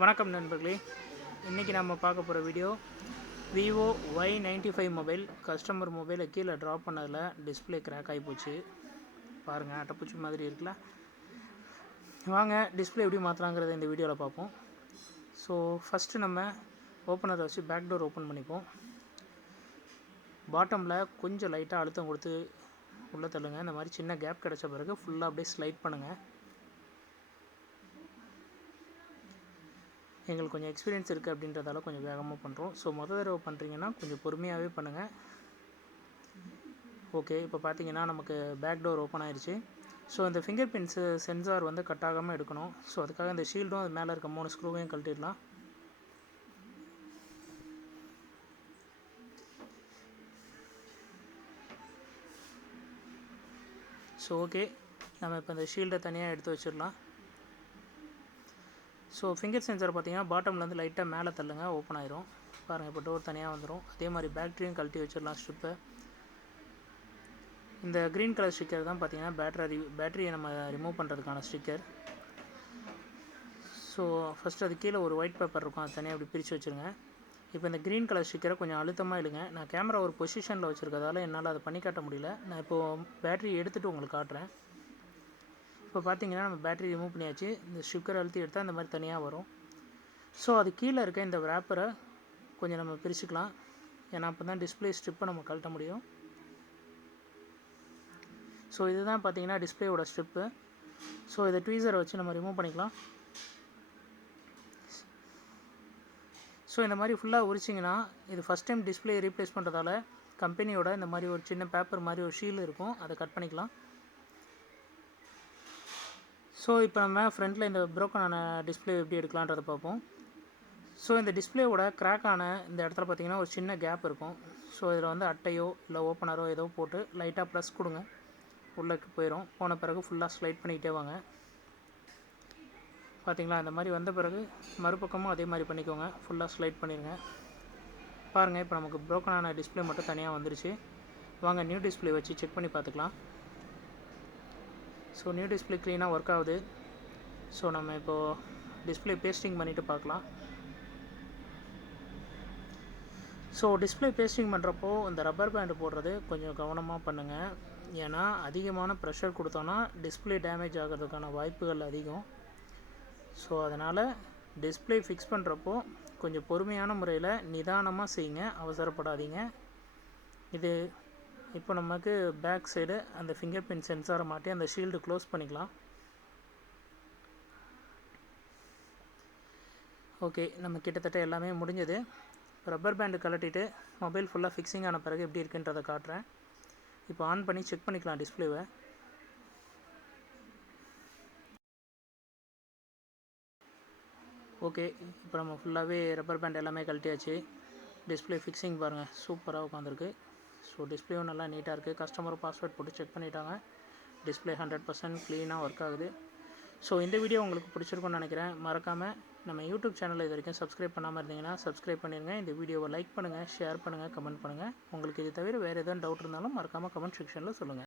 வணக்கம் நண்பர்களே, இன்றைக்கி நம்ம பார்க்க போகிற video Vivo Y95 mobile customer மொபைலை கீழே ட்ராப் பண்ணதில் டிஸ்பிளே கிராக் ஆகி போச்சு. பாருங்கள், அட்டைப்பூச்சி மாதிரி இருக்குல்ல. வாங்க டிஸ்பிளே எப்படி மாற்றலாங்கிறத இந்த வீடியோவில் பார்ப்போம். ஸோ ஃபஸ்ட்டு நம்ம ஓப்பனரை வச்சு பேக் டோர் ஓப்பன் பண்ணிப்போம். பாட்டமில் கொஞ்சம் லைட்டாக அழுத்தம் கொடுத்து உள்ளே தள்ளுங்க. இந்த மாதிரி சின்ன கேப் கிடச்ச பிறகு ஃபுல்லாக அப்படியே ஸ்லைட் பண்ணுங்கள். எங்களுக்கு கொஞ்சம் எக்ஸ்பீரியன்ஸ் இருக்குது அப்படின்றதால கொஞ்சம் வேகமாக பண்ணுறோம். ஸோ மொதல் தடவை பண்ணுறீங்கன்னா கொஞ்சம் பொறுமையாகவே பண்ணுங்கள். ஓகே, இப்போ பார்த்தீங்கன்னா நமக்கு பேக் டோர் ஓப்பன் ஆயிடுச்சு. ஸோ இந்த ஃபிங்கர் பிரிண்ட்ஸு சென்சார் வந்து கட் ஆகாமல் எடுக்கணும். ஸோ அதுக்காக இந்த ஷீல்டும் அது மேலே இருக்க 3 ஸ்க்ரூவையும் கழட்டிடலாம். ஸோ ஓகே, நம்ம இப்போ இந்த ஷீல்டை தனியாக எடுத்து வச்சிடலாம். ஸோ ஃபிங்கர் சென்சார் பார்த்தீங்கன்னா பாட்டம்லேருந்து லைட்டாக மேலே தள்ளுங்க, ஓப்பன் ஆயிரும். பாருங்கள், இப்போ டோர் தனியாக வந்துடும். அதே மாதிரி பேட்டரியும் கழட்டி வச்சிடலாம் ஸ்ட்ரிப்பை. இந்த க்ரீன் கலர் ஸ்டிக்கர் தான் பார்த்தீங்கன்னா பேட்டரியை நம்ம ரிமூவ் பண்ணுறதுக்கான ஸ்டிக்கர். ஸோ ஃபஸ்ட்டு அது கீழே ஒரு ஒயிட் பேப்பர் இருக்கும், அது தனியாக அப்படி பிரித்து வச்சுருங்க. இப்போ இந்த க்ரீன் கலர் ஸ்டிக்கரை கொஞ்சம் அழுத்தமாக இழுங்க. நான் கேமரா ஒரு பொசிஷனில் வச்சுருக்கதால என்னால் அதை பண்ணி காட்ட முடியல. நான் இப்போது பேட்டரி எடுத்துகிட்டு உங்களுக்கு காட்டுறேன். இப்போ பார்த்தீங்கன்னா நம்ம பேட்டரி ரிமூவ் பண்ணியாச்சு. இந்த ஸ்டிக்கர் அழுத்தி எடுத்தால் இந்த மாதிரி தனியாக வரும். ஸோ அது கீழே இருக்க இந்த ரேப்பரை கொஞ்சம் நம்ம பிரிச்சுக்கலாம். ஏன்னா அப்போ தான் டிஸ்பிளே ஸ்ட்ரிப்பை நம்ம கழட்ட முடியும். ஸோ இதுதான் பார்த்தீங்கன்னா டிஸ்பிளேயோட ஸ்ட்ரிப்பு. ஸோ இதை ட்வீசரை வச்சு நம்ம ரிமூவ் பண்ணிக்கலாம். ஸோ இந்த மாதிரி ஃபுல்லாக உரிச்சிங்கன்னா இது ஃபஸ்ட் டைம் டிஸ்பிளே ரீப்ளேஸ் பண்ணுறதால கம்பெனியோட இந்த மாதிரி ஒரு சின்ன பேப்பர் மாதிரி ஒரு ஷீல் இருக்கும், அதை கட் பண்ணிக்கலாம். ஸோ இப்போ நம்ம ஃப்ரண்ட்டில் இந்த ப்ரோக்கனான டிஸ்பிளே எப்படி எடுக்கலான்றதை பார்ப்போம். ஸோ இந்த டிஸ்பிளேவோட கிராக்கான இந்த இடத்துல பார்த்திங்கன்னா ஒரு சின்ன கேப் இருக்கும். ஸோ இதில் வந்து அட்டையோ இல்லை ஓப்பனரோ ஏதோ போட்டு லைட்டாக ப்ரெஸ் கொடுங்க, உள்ளே போயிடும். போன பிறகு ஃபுல்லாக ஸ்லைட் பண்ணிக்கிட்டே வாங்க. பார்த்திங்களா, இந்த மாதிரி வந்த பிறகு மறுபக்கமும் அதே மாதிரி பண்ணிக்கோங்க, ஃபுல்லாக ஸ்லைட் பண்ணிடுங்க. பாருங்கள், இப்போ நமக்கு ப்ரோக்கனான டிஸ்பிளே மட்டும் தனியாக வந்துருச்சு. வாங்க நியூ டிஸ்பிளே வச்சு செக் பண்ணி பார்த்துக்கலாம். ஸோ நியூ டிஸ்பிளே க்ளீனாக ஒர்க் ஆகுது. ஸோ நம்ம இப்போது டிஸ்பிளே பேஸ்டிங் பண்ணிவிட்டு பார்க்கலாம். ஸோ டிஸ்பிளே பேஸ்டிங் பண்ணுறப்போ இந்த ரப்பர் பேண்டு போடுறது கொஞ்சம் கவனமாக பண்ணுங்கள். ஏன்னா அதிகமான ப்ரெஷர் கொடுத்தோன்னா டிஸ்பிளே டேமேஜ் ஆகிறதுக்கான வாய்ப்புகள் அதிகம். ஸோ அதனால் டிஸ்பிளே ஃபிக்ஸ் பண்ணுறப்போ கொஞ்சம் பொறுமையான முறையில் நிதானமாக செய்யுங்க, அவசரப்படாதீங்க. இது இப்போ நமக்கு பேக் சைடு அந்த ஃபிங்கர் பிரிண்ட் சென்சாரை மாட்டி அந்த ஷீல்டு க்ளோஸ் பண்ணிக்கலாம். ஓகே, நம்ம கிட்டத்தட்ட எல்லாமே முடிஞ்சது. ரப்பர் பேண்டு கழட்டிட்டு மொபைல் ஃபுல்லாக ஃபிக்ஸிங் ஆன பிறகு எப்படி இருக்குன்றதை காட்டுறேன். இப்போ ஆன் பண்ணி செக் பண்ணிக்கலாம் டிஸ்பிளேவை. ஓகே, இப்போ நம்ம ஃபுல்லாகவே ரப்பர் பேண்ட் எல்லாமே கழட்டியாச்சு. டிஸ்பிளே ஃபிக்ஸிங் பாருங்கள், சூப்பராக உட்காந்துருக்கு. ஸோ டிஸ்பிளேவும் நல்லா நீட்டாக இருக்குது. கஸ்டமர் பாஸ்வேர்ட் போட்டு செக் பண்ணிட்டாங்க. டிஸ்பிளே 100% க்ளீனாக ஒர்க் ஆகுது. ஸோ இந்த வீடியோ உங்களுக்கு பிடிச்சிருக்குன்னு நினைக்கிறேன். மறக்காமல் நம்ம யூடியூப் சேனலை இது வரைக்கும் சப்ஸ்கிரைப் பண்ணாமல் இருந்தீங்கன்னா சப்ஸ்கிரைப் பண்ணிடுங்க. இந்த வீடியோவை லைக் பண்ணுங்கள், ஷேர் பண்ணுங்கள், கமெண்ட் பண்ணுங்கள். உங்களுக்கு இது தவிர வேறு எதுவும் டவுட் இருந்தாலும் மறக்காமல் கமெண்ட் செக்ஷனில் சொல்லுங்கள்.